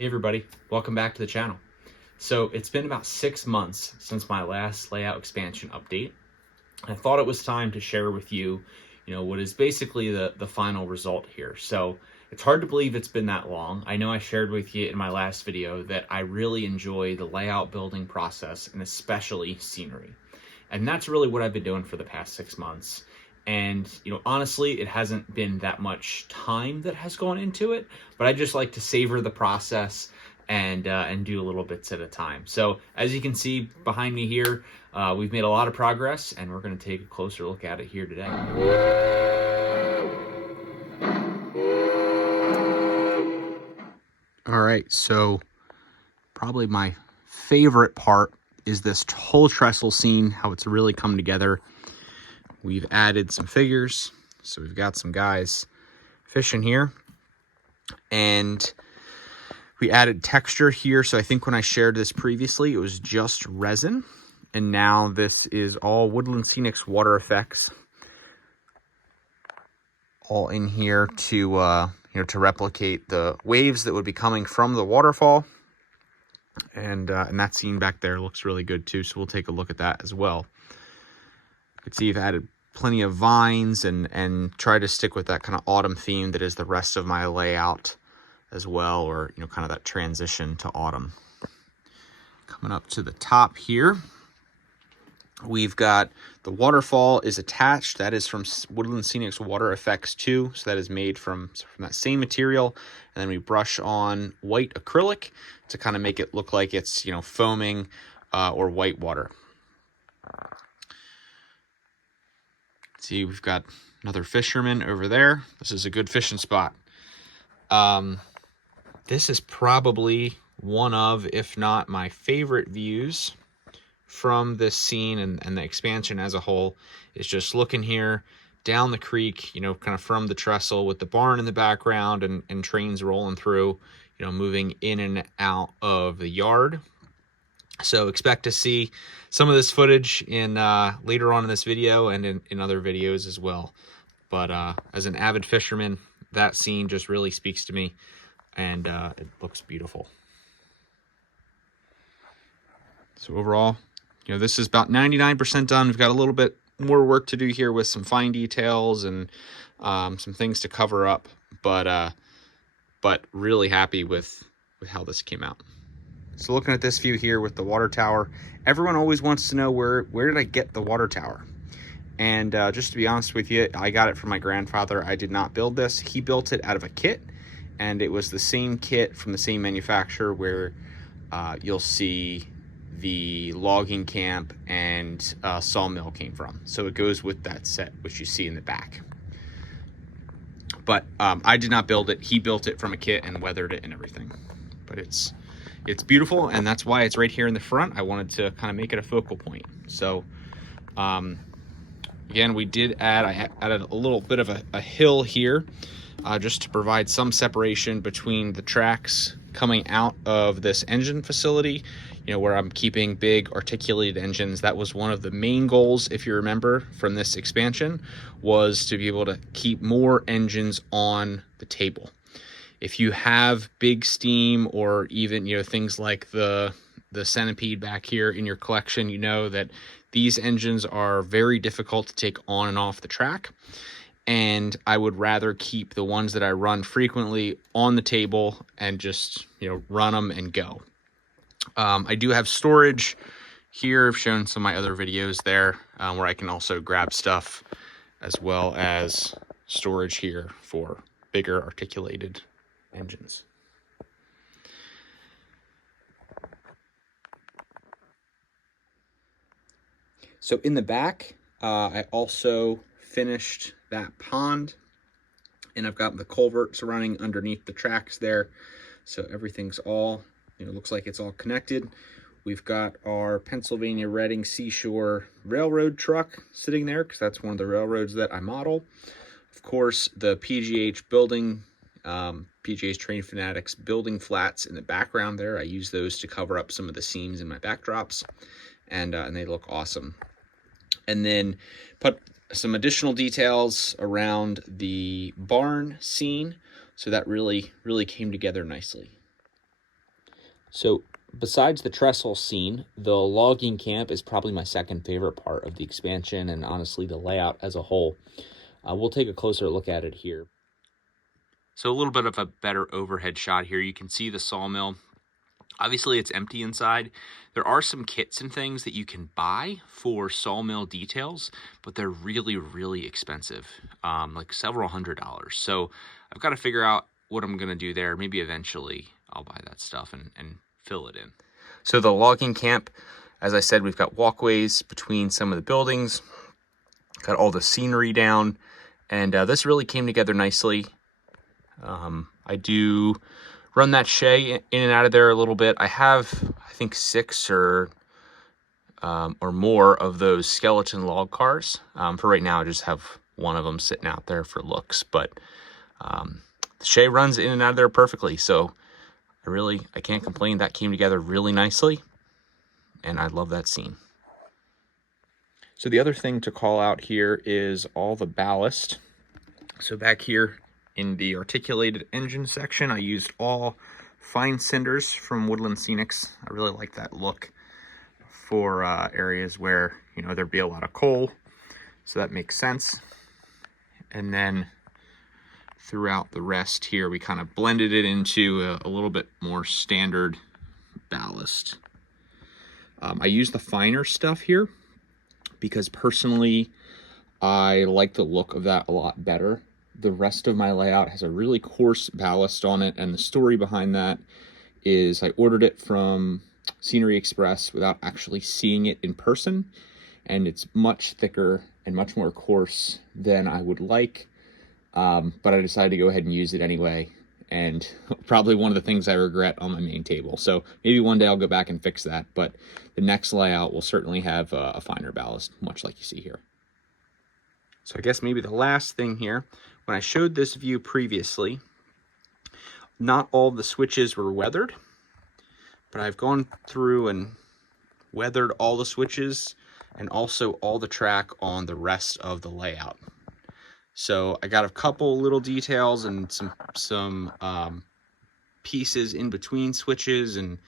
Hey everybody, welcome back to the channel. So it's been about 6 months since my last layout expansion update. I thought it was time to share with you, what is basically the final result here. So it's hard to believe it's been that long. I know I shared with you in my last video that I really enjoy the layout building process and especially scenery. And that's really what I've been doing for the past 6 months. And, honestly, it hasn't been that much time that has gone into it, but I just like to savor the process and do little bits at a time. So as you can see behind me here, we've made a lot of progress, and we're going to take a closer look at it here today. All right, so probably my favorite part is this whole trestle scene, how it's really come together. We've added some figures, so we've got some guys fishing here, and we added texture here. So I think when I shared this previously, it was just resin, and now this is all Woodland Scenics water effects, all in here to to replicate the waves that would be coming from the waterfall, and that scene back there looks really good too. So we'll take a look at that as well. You can see I've added plenty of vines and try to stick with that kind of autumn theme that is the rest of my layout as well, or kind of that transition to autumn. Coming up to the top here, we've got the waterfall is attached. That is from Woodland Scenics Water Effects 2, so that is made from that same material. And then we brush on white acrylic to kind of make it look like it's foaming or white water. See, we've got another fisherman over there. This is a good fishing spot. This is probably one of, if not my favorite views from this scene and the expansion as a whole, is just looking here down the creek, kind of from the trestle with the barn in the background and trains rolling through, moving in and out of the yard. So expect to see some of this footage in later on in this video and in other videos as well. But as an avid fisherman, that scene just really speaks to me, and it looks beautiful. So overall, this is about 99% done. We've got a little bit more work to do here with some fine details and some things to cover up, but really happy with how this came out. So looking at this view here with the water tower, everyone always wants to know where did I get the water tower? And just to be honest with you, I got it from my grandfather. I did not build this. He built it out of a kit, and it was the same kit from the same manufacturer where you'll see the logging camp and sawmill came from. So it goes with that set, which you see in the back. But I did not build it. He built it from a kit and weathered it and everything. But it's beautiful, and that's why it's right here in the front. I wanted to kind of make it a focal point. So again, I added a little bit of a hill here just to provide some separation between the tracks coming out of this engine facility, where I'm keeping big articulated engines. That was one of the main goals, if you remember, from this expansion, was to be able to keep more engines on the table. If you have big steam or even, things like the Centipede back here in your collection, that these engines are very difficult to take on and off the track. And I would rather keep the ones that I run frequently on the table and just, run them and go. I do have storage here. I've shown some of my other videos there where I can also grab stuff, as well as storage here for bigger articulated engines. So in the back, I also finished that pond, and I've got the culverts running underneath the tracks there. So everything's all, looks like it's all connected. We've got our Pennsylvania Reading Seashore Railroad truck sitting there, because that's one of the railroads that I model. Of course, the PGH building, PGH Train Fanatics building flats in the background there. I use those to cover up some of the seams in my backdrops, and they look awesome. And then put some additional details around the barn scene, so that really came together nicely. So besides the trestle scene, the logging camp is probably my second favorite part of the expansion, and honestly the layout as a whole. We'll take a closer look at it here. So a little bit of a better overhead shot here. You can see the sawmill. Obviously it's empty inside. There are some kits and things that you can buy for sawmill details, but they're really, really expensive, like several $100s. So I've got to figure out what I'm going to do there. Maybe eventually I'll buy that stuff and fill it in. So the logging camp, as I said, we've got walkways between some of the buildings, got all the scenery down, and this really came together nicely. I do run that shay in and out of there a little bit. I have, I think, 6 or more of those skeleton log cars. For right now, I just have one of them sitting out there for looks, but the shay runs in and out of there perfectly. So I can't complain. That came together really nicely, and I love that scene. So the other thing to call out here is all the ballast. So back here in the articulated engine section, I used all fine cinders from Woodland Scenics. I really like that look for areas where, you know, there'd be a lot of coal, so that makes sense. And then throughout the rest here, we kind of blended it into a little bit more standard ballast. I use the finer stuff here because personally I like the look of that a lot better. The rest of my layout has a really coarse ballast on it, and the story behind that is I ordered it from Scenery Express without actually seeing it in person, and it's much thicker and much more coarse than I would like, but I decided to go ahead and use it anyway, and probably one of the things I regret on my main table. So maybe one day I'll go back and fix that, but the next layout will certainly have a finer ballast, much like you see here. So I guess maybe the last thing here, when I showed this view previously, not all the switches were weathered, but I've gone through and weathered all the switches and also all the track on the rest of the layout. So I got a couple little details and some pieces in between switches and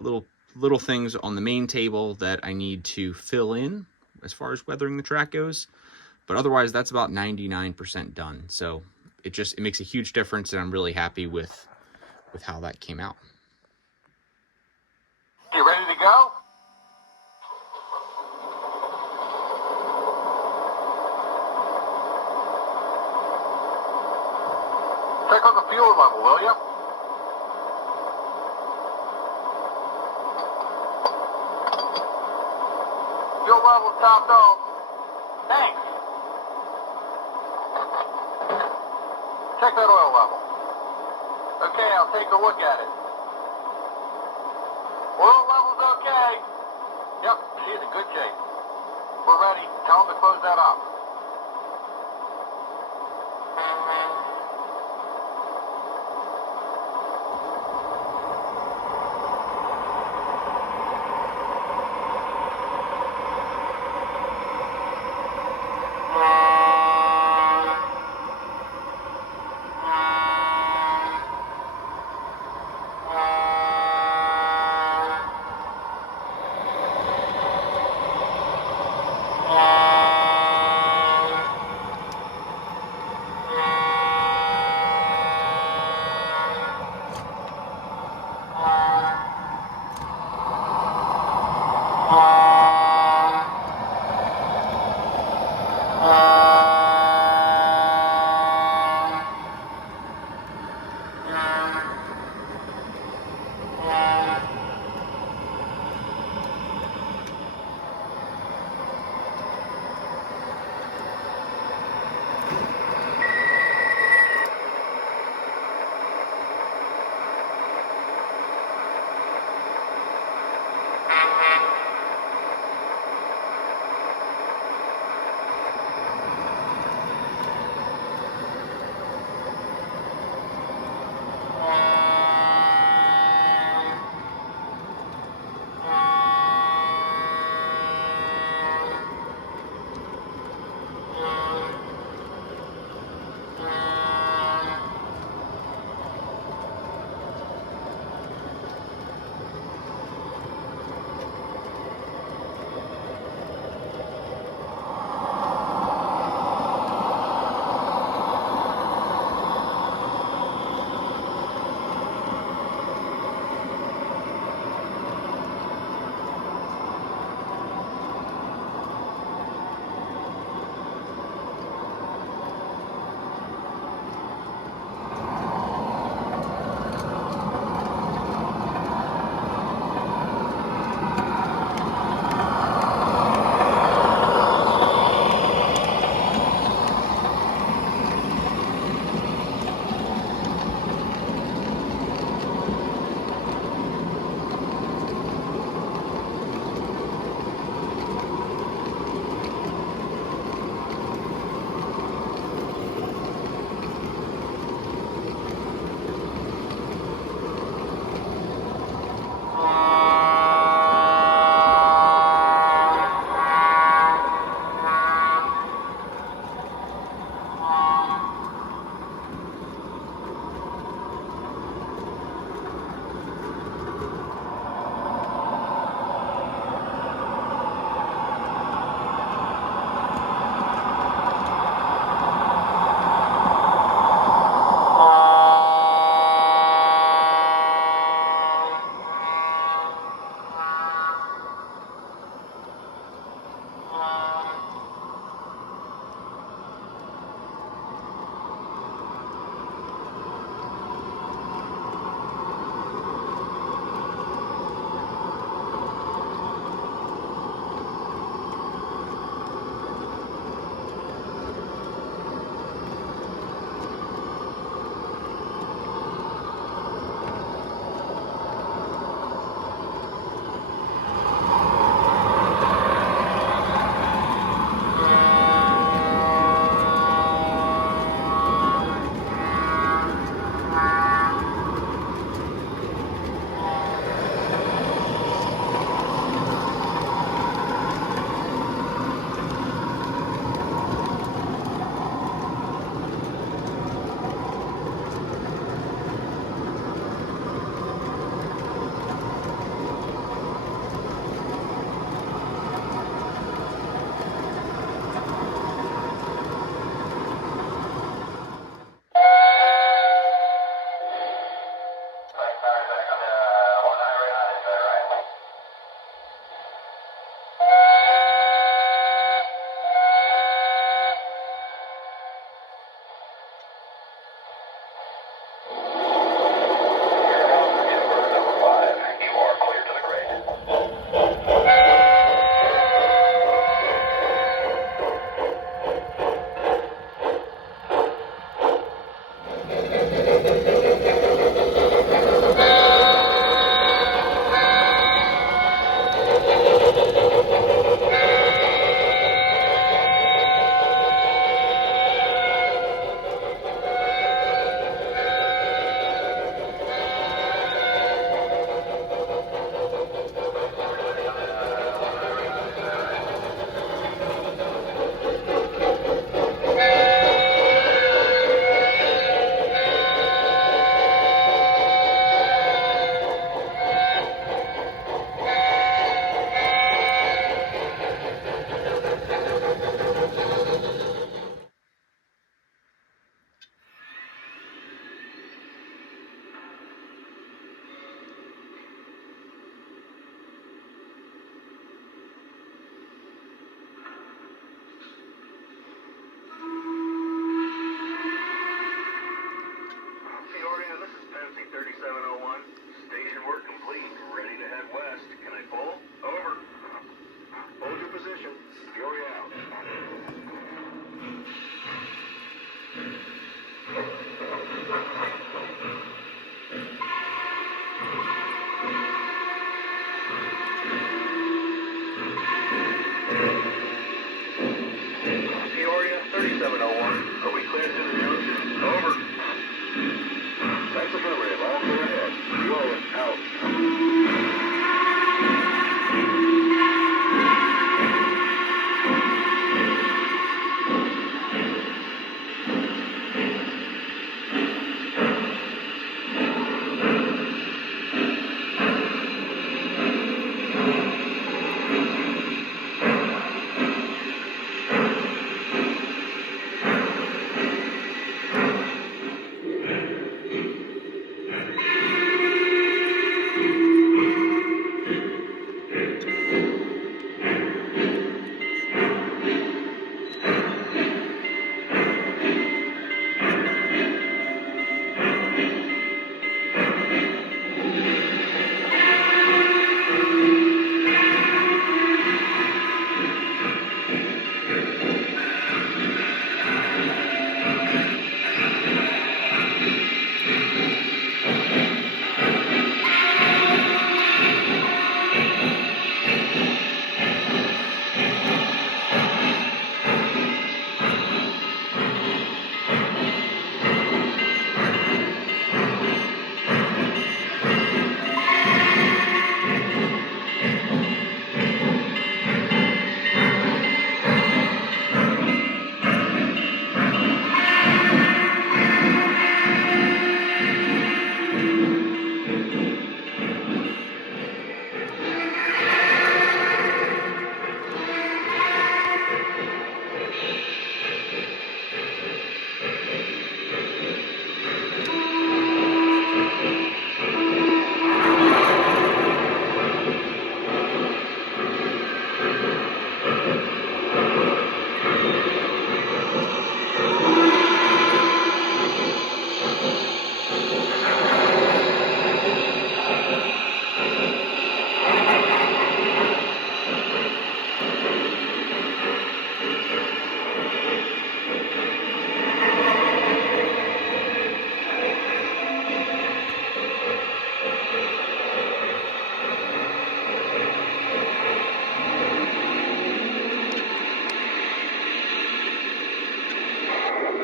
little things on the main table that I need to fill in as far as weathering the track goes. But otherwise, that's about 99% done. So it makes a huge difference, and I'm really happy with how that came out. You ready to go? Check on the fuel level, will you? Fuel level topped off. Thanks. Check that oil level. Okay, I'll take a look at it. Oil level's okay. Yep, she's in good shape. We're ready. Tell them to close that up.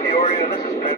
Peoria. This is Ben.